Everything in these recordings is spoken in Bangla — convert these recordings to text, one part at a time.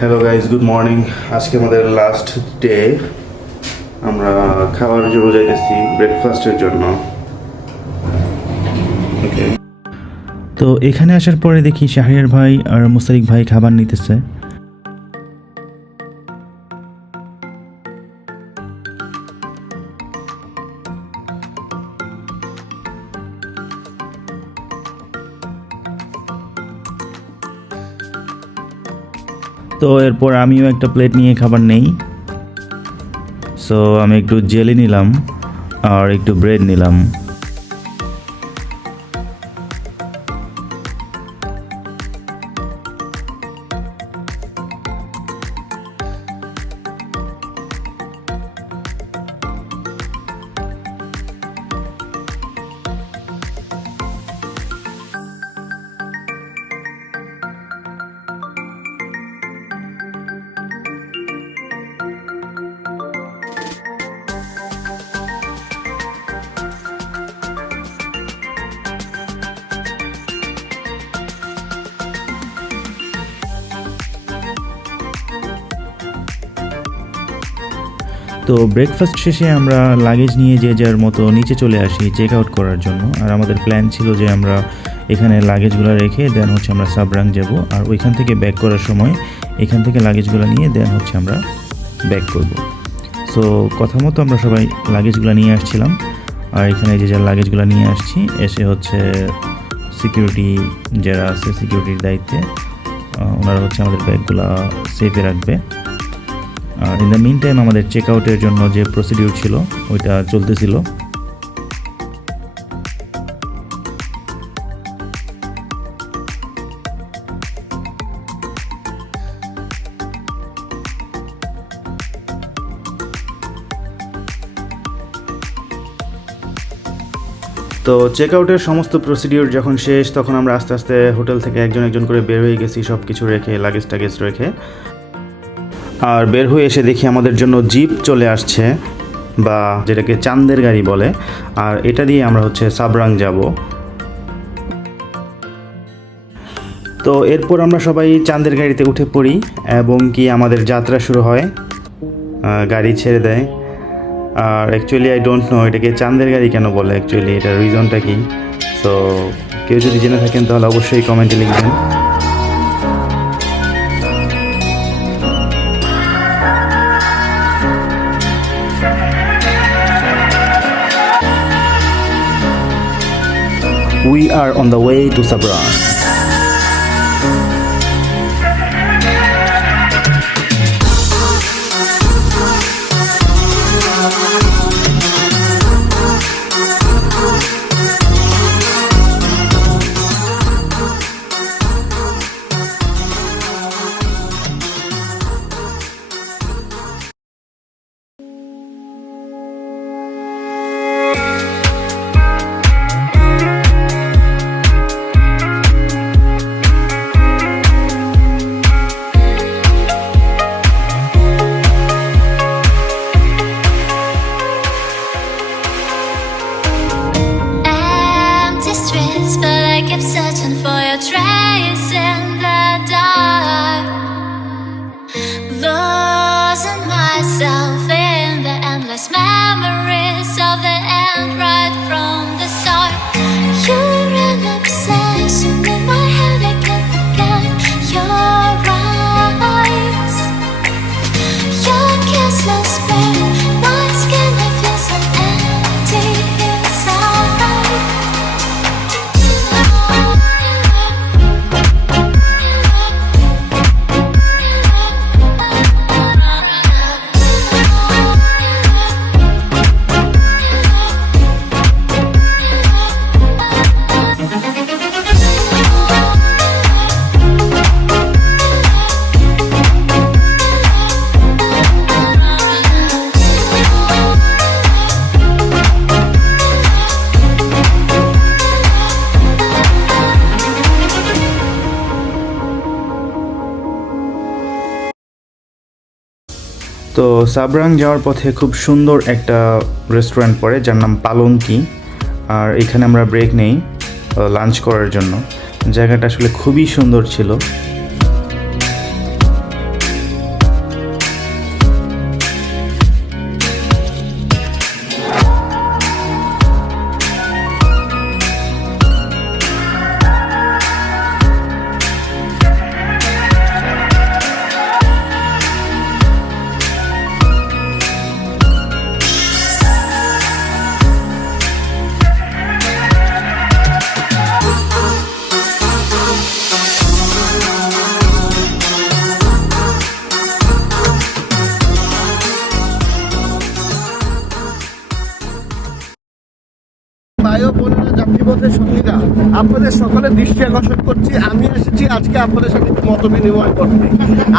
Hello guys, good morning. আজকে আমাদের লাস্ট ডে। আমরা খাবারের জন্য যাইতেছি ব্রেকফাস্টের জন্য। ওকে, তো এখানে আসার পরে দেখি শাহরিয়ার ভাই আর মুস্তারিক ভাই খাবার নিতেছে। তো এরপর আমিও একটা প্লেট নিয়ে খাবার নেই। সো আমি একটু জেলি নিলাম আর একটু ব্রেড নিলাম। তো ব্রেকফাস্ট শেষে আমরা লাগেজ নিয়ে যে যার মতো নিচে চলে আসি চেক আউট করার জন্য। আর আমাদের প্ল্যান ছিল যে আমরা এখানে লাগেজগুলো রেখে দেন হচ্ছে আমরা সাবরাং যাব, আর ওইখান থেকে ব্যাক করার সময় এখান থেকে লাগেজগুলো নিয়ে দেন হচ্ছে আমরা ব্যাক করব। সো কথা মতো আমরা সবাই লাগেজগুলো নিয়ে আসছিলাম, আর এখানে যে যার লাগেজগুলো নিয়ে আসছি। এসে হচ্ছে সিকিউরিটি যারা আছে সিকিউরিটির দায়িত্বে, ওনারা হচ্ছে আমাদের ব্যাগগুলো সেফে রাখবে। আর ইন দ্য মিন টাইম আমাদের চেক আউটের জন্য যে প্রসিডিউর ছিল ওইটা চলতেছিল। তো চেক আউটের সমস্ত প্রসিডিউর যখন শেষ, তখন আমরা আস্তে আস্তে হোটেল থেকে একজন একজন করে বের হয়ে গেছি, সব কিছু রেখে লাগেজ টাগেজ রেখে। আর বের হয়ে এসে দেখি আমাদের জন্য জিপ চলে আসছে, বা যেটাকে চাঁদের গাড়ি বলে। আর এটা দিয়ে আমরা হচ্ছে সাবরাং যাব। তো এরপর আমরা সবাই চাঁদের গাড়িতে উঠে পড়ি এবং কি আমাদের যাত্রা শুরু হয়। গাড়ি ছেড়ে দেয়। আর অ্যাকচুয়ালি আই ডোন্ট নো এটাকে চাঁদের গাড়ি কেন বলে, অ্যাকচুয়ালি এটার রিজনটা কি। সো কেউ যদি জেনে থাকেন তাহলে অবশ্যই কমেন্টে লিখবেন। We are on the way to Sabrang. Searching for your trace in the dark, losing myself in the endless memories of the end right from the start. You're an obsession in my head, I can't forget your eyes. Your kiss was bare, my skin, I feel so empty inside. তো সাবরাং যাওয়ার পথে খুব সুন্দর একটা রেস্টুরেন্ট পড়ে যার নাম পালঙ্কি। আর এখানে আমরা ব্রেক নেই লাঞ্চ করার জন্য। জায়গাটা আসলে খুবই সুন্দর ছিল। যাত্রাপথের সঙ্গীরা, আপনাদের সকলের দৃষ্টি আকর্ষণ করছি। আমি এসেছি আজকে আপনাদের সাথে একটু মত বিনিময় করতে।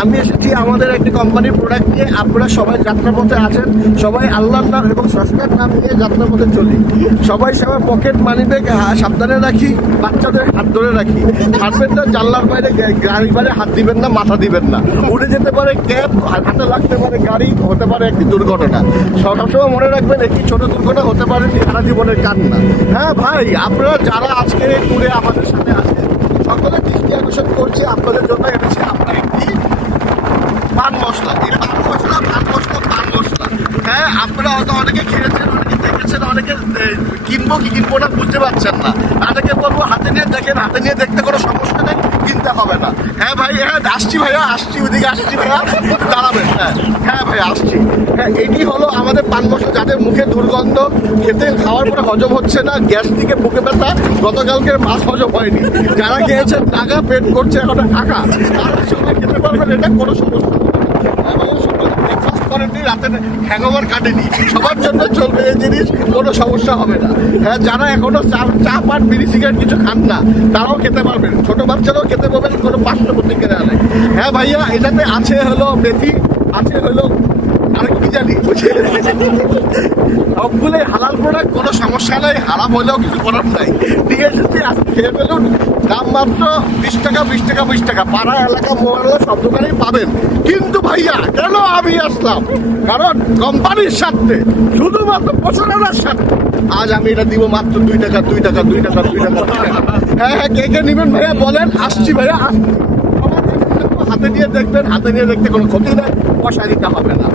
আমি এসেছি আমাদের একটি কোম্পানির প্রোডাক্ট নিয়ে। আপনারা সবাই যাত্রাপথে আছেন, সবাই আল্লাহর নাম এবং স্রষ্টার নাম নিয়ে যাত্রাপথে চলি। সবাই সবার পকেট মানি ব্যাগ সাবধানে রাখি, বাচ্চাদের হাত ধরে রাখি। হাঁটবেন না, জানলার বাইরে গাড়ি বাইরে হাত দিবেন না, মাথা দিবেন না। উড়ে যেতে পারে ক্যাব, হাতে লাগতে পারে গাড়ি, হতে পারে একটি দুর্ঘটনা। সবসময় মনে রাখবেন, একটি ছোট দুর্ঘটনা হতে পারে সারা জীবনের কান্না। হ্যাঁ ভাই, আপনারা যারা আজকে ট্যুরে আমাদের সাথে আছেন, সকলের দৃষ্টি আকর্ষণ করছি আপনাদের জন্য এনেছি আমরা একটি পান মশলা। এই পান মশলা, পান মশলা, পান মশলা। হ্যাঁ, আপনারা হয়তো অনেকে খেয়েছেন, অনেকে দেখেছেন, অনেকে কিনবো কি কিনবো না বুঝতে পারছেন না। তাদেরকে বলবো হাতে নিয়ে দেখেন, হাতে নিয়ে দেখতে কোনো সমস্যা নেই, কিনতে হবে না। হ্যাঁ ভাই, হ্যাঁ আসছি ভাইয়া, আসছি, ওদিকে আসছি ভাইয়া, দাঁড়াবেন। হ্যাঁ হ্যাঁ ভাই আসছি। হ্যাঁ, এটি হলো আমাদের পান মশলা। যাদের মুখে দুর্গন্ধ, খেতে খাওয়ার পরে হজম হচ্ছে না, গ্যাস থেকে বুকে ব্যথা, গতকালকের মাছ হজম হয়নি, যারা খেয়েছেন টাকা পেট করছে এখন টাকা, তারা সবাই খেতে পারবেন, এটা কোনো সমস্যা নেই। ব্রেকফাস্ট করেননি, রাতে হ্যাংওভার কাটেনি, সবার জন্য চলবে এই জিনিস, কোনো সমস্যা হবে না। হ্যাঁ, যারা এখনো চা পান, বিড়ি সিগারেট কিছু খান না, তারাও খেতে পারবেন, ছোট বাচ্চারাও খেতে পারবেন, কোনো পার্শ্ব প্রতিক্রিয়া নেই। হ্যাঁ ভাইয়া, এটাতে আছে হলো মেথি, আছে হলো আর কি জানি, সবগুলোই হালাল প্রোডাক্ট, কোনো সমস্যা নেই। হারাম হলেও কিছু করার নাই। ঠিক আছে, আজকে খেয়ে ফেলুন। দাম মাত্র 20 টাকা, 20 টাকা, 20 টাকা। পাড়া এলাকা, মোবাইল সব দোকানেই পাবেন। কিন্তু ভাইয়া, কেন আমি আসলাম? কারণ কোম্পানির স্বার্থে, শুধুমাত্র প্রচারণার স্বার্থে আজ আমি এটা দিব মাত্র 2 টাকা, 2 টাকা, 2 টাকা, 2 টাকা, 2 টাকা। হ্যাঁ হ্যাঁ, কে কে নেবেন ভাইয়া বলেন? আসছি ভাইয়া, আসছি। হাতে নিয়ে দেখবেন, হাতে নিয়ে দেখতে কোনো ক্ষতি নেই, পয়সা দিতে হবে না।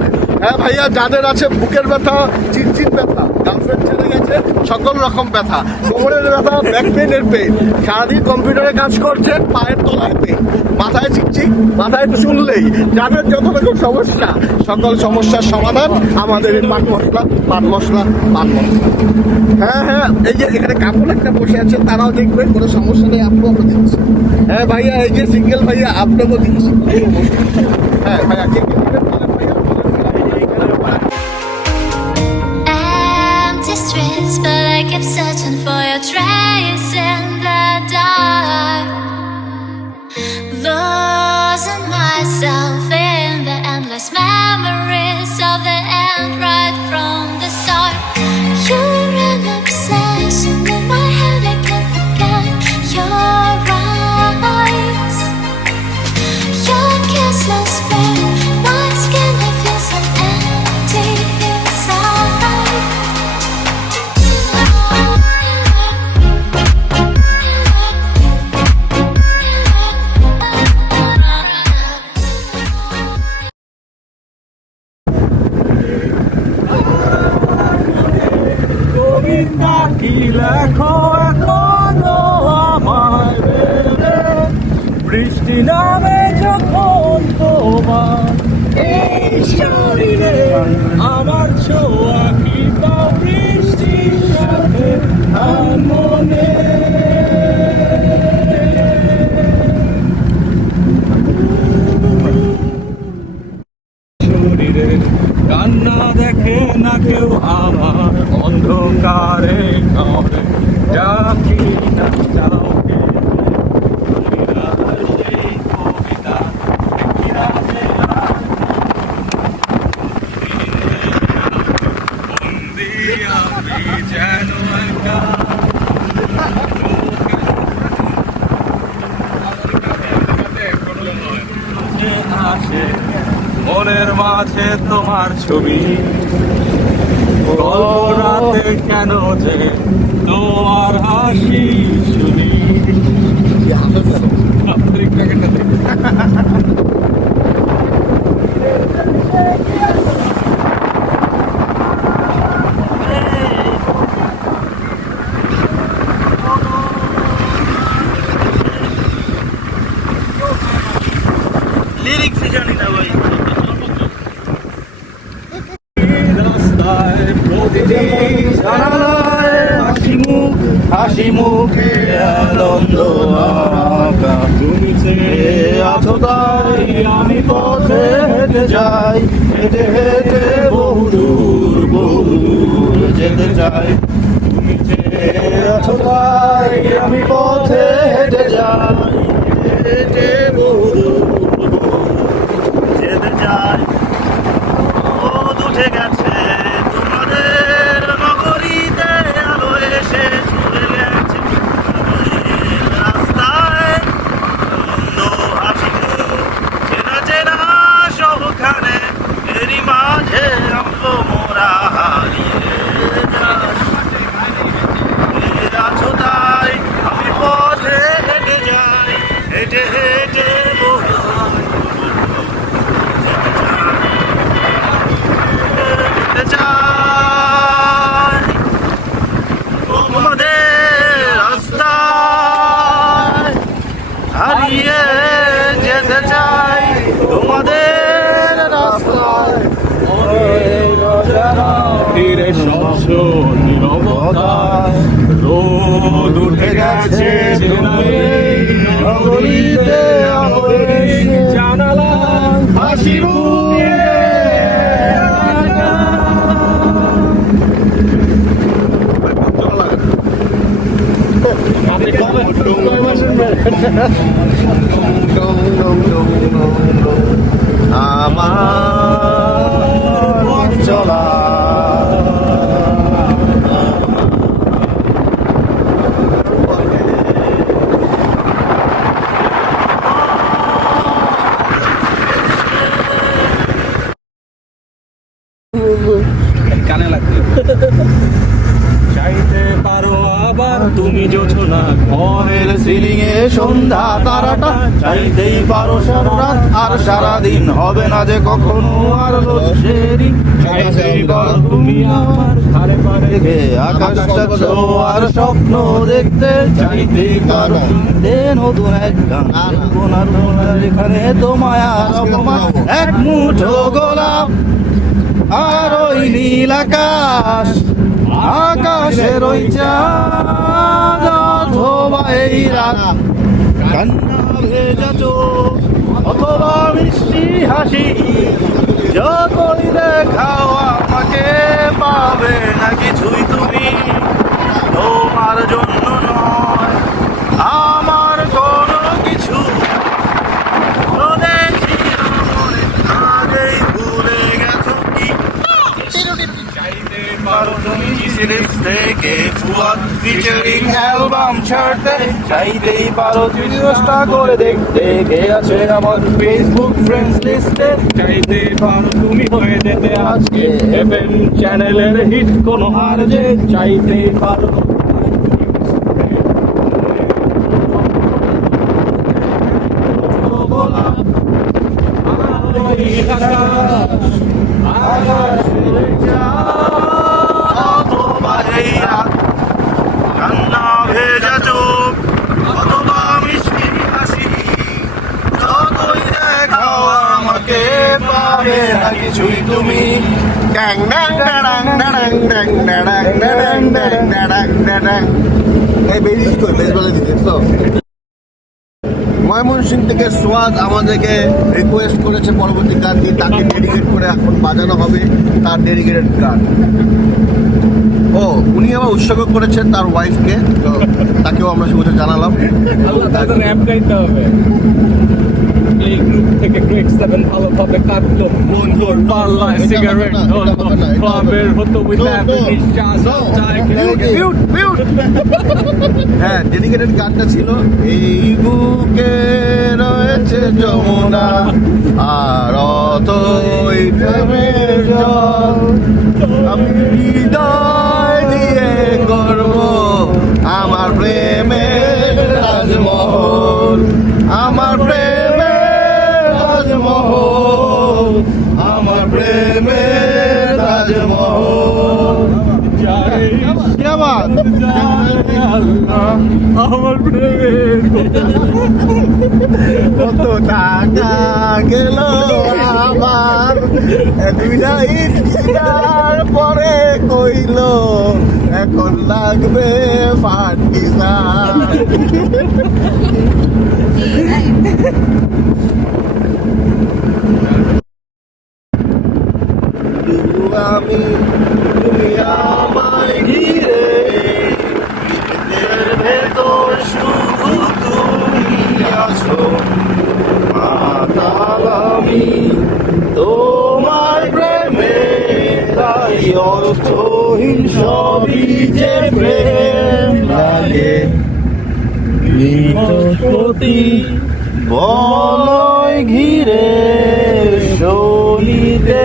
হ্যাঁ ভাইয়া, যাদের আছে বুকের ব্যথা, চিনচিন ব্যথা, গার্লফ্রেন্ড ছেড়ে গেছে, সকল রকম ব্যথা, কোমরের ব্যথা, ব্যাক পেনের পেন, সারাদিন কম্পিউটারে কাজ করছেন, পায়ের তলায় পেন, মাথায় চিকচিক, মাথায় একটু শুনলেই, যাদের যত রকম সমস্যা, সকল সমস্যার সমাধান আমাদের এই পান মশলা, পান মশলা, পান মশলা। হ্যাঁ হ্যাঁ, এই যে এখানে কাপড় একটা বসে আছে, তারাও দেখবেন, কোনো সমস্যা নেই, আপনাকে দিচ্ছি। হ্যাঁ ভাইয়া, এই যে সিঙ্গেল ভাইয়া, আপনাকেও দিচ্ছি। হ্যাঁ ভাইয়া, কে কে নেবেন বলেন ভাইয়া? Empty streets, but I kept searching for your trace in the dark. Losing myself in the endless memories of the end right from the start. You're an obsession in my head, I can't forget your eyes. Your kisses burn my skin, I feel so empty inside. Govinda কি লেখো এখনো আমায় ভেবে, বৃষ্টি নামে যখন তোমার এই শরীরে, আমার ছোঁয়া কি পাও বৃষ্টির সাথে আর মনে। শরীরে কান্না দেখে না কেউ আমার অন্ধকারে ঘরে, ডাকি না কাউকে সেই কবিতা বন্দি আমি যেন একা। আসে মনের মাঝে তোমার ছবি, রাতে কেন যে তোমার হাসি শুনি। লিরিক্স জানি না ভাই। রাস্তায় প্রতিটি জানালায় হাসি মুখে আনন্দ আঁকা, তুমি চেয়ে আছো তাই আমি পথে হেঁটে যাই, হেঁটে হেঁটে বহু দূর যেতে চাই। তুমি চেয়ে আছো তাই সন্ধ্যা তারাটা, চাইতেই পারো সারা রাত আর সারাদিন, হবে না যে কখনো আর লোডশেডিং। চাইতেই পারো তুমি আমার ধারে পারে গে আকাশটা ছোঁয়ার স্বপ্ন দেখতে, চাইতেই পারো নতুন এক গান কোনার যেখানে তোমায় আর অপমান, এক মুঠো গোলাপ আর ওই নীল আকাশ, আকাশের ওই চাঁদ অথবা এই রাত, কান্না ভেজা চোখ অথবা মিষ্টি হাসি, যতই দেখাও আমাকে পাবে না কিছুই তুমি, তোমার জন্য নয় আমার কোনো কিছু, বলেছিলাম মনে আগেই ভুলে গেছো কি? চাইতে পারো তুমি সিরিজ থেকে ফুয়াদ ফিচারিং অ্যালবাম ছাড়তে, চাইতেই পারো ভিডিওটা করে দেখতে, কে আছে আমার ফেসবুক ফ্রেন্ডস লিস্টে, চাইতে পারো তুমি হয়ে যেতে আজকে এফএম চ্যানেলের হিট কোনো আর যে, চাইতে পারো কান্না ভেজা চোখ অথবা মিষ্টি হাসি, যতই দেখাও আমাকে পাবে না কিছুই তুমি। ড্যাং ড্যাং ড্যাং ড্যাং ড্যাং ড্যাং ড্যাং ড্যাং ড্যাং ড্যাং ড্যাং। এই বেরিস কই বেশ বলে দিচ্ছিস তো। ময়মনসিংহ থেকে সোয়াদ আমাদেরকে রিকোয়েস্ট করেছে পরবর্তী গানটি তাকে ডেডিকেট করে এখন বাজানো হবে তার ডেডিকেটেড গান। ও উনি আবার উৎসর্গ করেছেন তার ওয়াইফকে, তো তাকেও আমরা শুভেচ্ছা জানালাম। তাদের র্যাপ গাইতে হবে। এই গ্রুপ থেকে গ্রেট 7 ভালোভাবে কাটলো, বন্ধুর পাল্লায় সিগারেট ধরলো, ক্লাবের হতো উইথ চান্স হ্যাঁ, ডেডিকেটেড গানটা ছিল এই বুকে রয়েছে যমুনা আর অতই প্রেমের জল, আমি হৃদয় দিয়ে করব আমার প্রেমের রাজমহল, আমার প্রেমের রাজমহল, আমার প্রেমের রাজমহল। क्या बात আমার প্রেমের কত টাকা গেল আমার দুইটা ইটার পরে কইল এখন লাগবে ফার্টিজার। আমি তুমি আমায় ঘিরে, নিজের ভেতর শুধু তুমি আছো, মাতাল আমি তোমার প্রেমে, তাই অর্থহীন সবই যে প্রেম লাগে, প্রতি বলয় ঘিরে শনিতে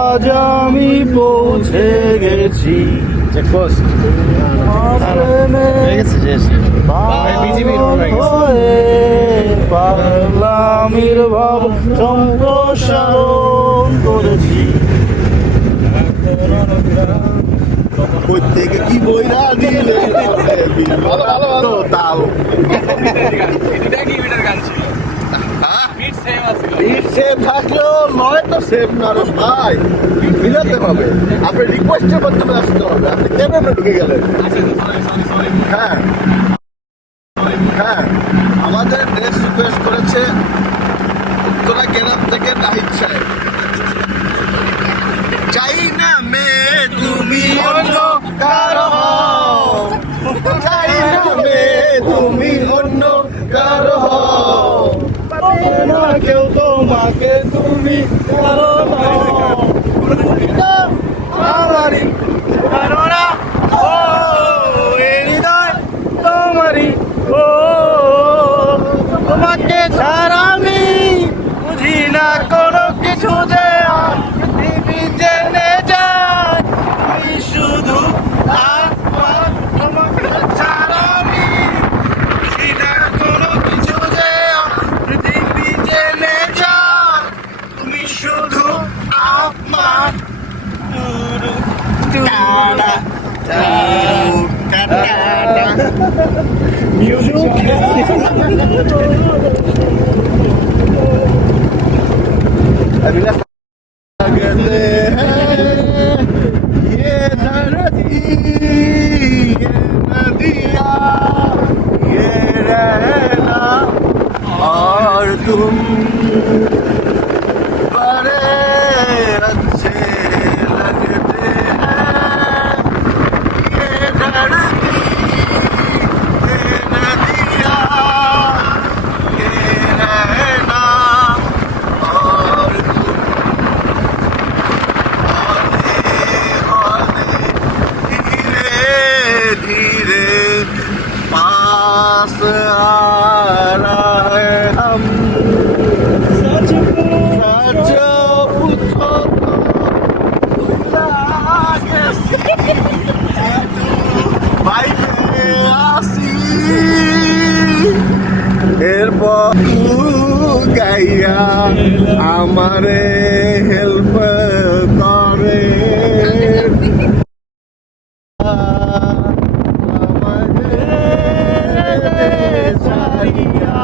আজ আমি পৌঁছে গেছি। পাগলামির ভাব সম্প্রসারণ করেছি, প্রত্যেকে কি বইরা দিলে তো তাও সেম থাকলেও নয় তো সেম না রে ভাই, মিলাতে হবে। আপনি রিকোয়েস্টের মাধ্যমে আসতে হবে, আপনি কেন ঢুকে গেলেন? হ্যাঁ হ্যাঁ, আমাদের নেক্সট রিকোয়েস্ট করেছে উত্তরা গ্রাম থেকে নাহিদ সাহেব। চাই না মেয়ে তুমি অন্য কারো, চাই না মেয়ে তুমি অন্য কারো, না কেউ তোমাকে তুমি কারো আমারই কারো না, ও হৃদয় তোমারই, ও তোমাকে ছাড়া আমি বুঝি না কোনো কিছু যে পৃথিবী জেনে যায়, আমি শুধু তোমাকে ছাড়া আমি বুঝি না কোনো लगते हैं ये धरती ये नदियाँ ये रहना और तुम बड़े अच्छे लगते हैं ये धरती ये नदियाँ ये रहना और तुम धीरे धीरे पास आ रहा है हम सच पूछो तो বাইকে আসি এরপর গাইয়া আমারে হেল্প করে ছাড়িয়া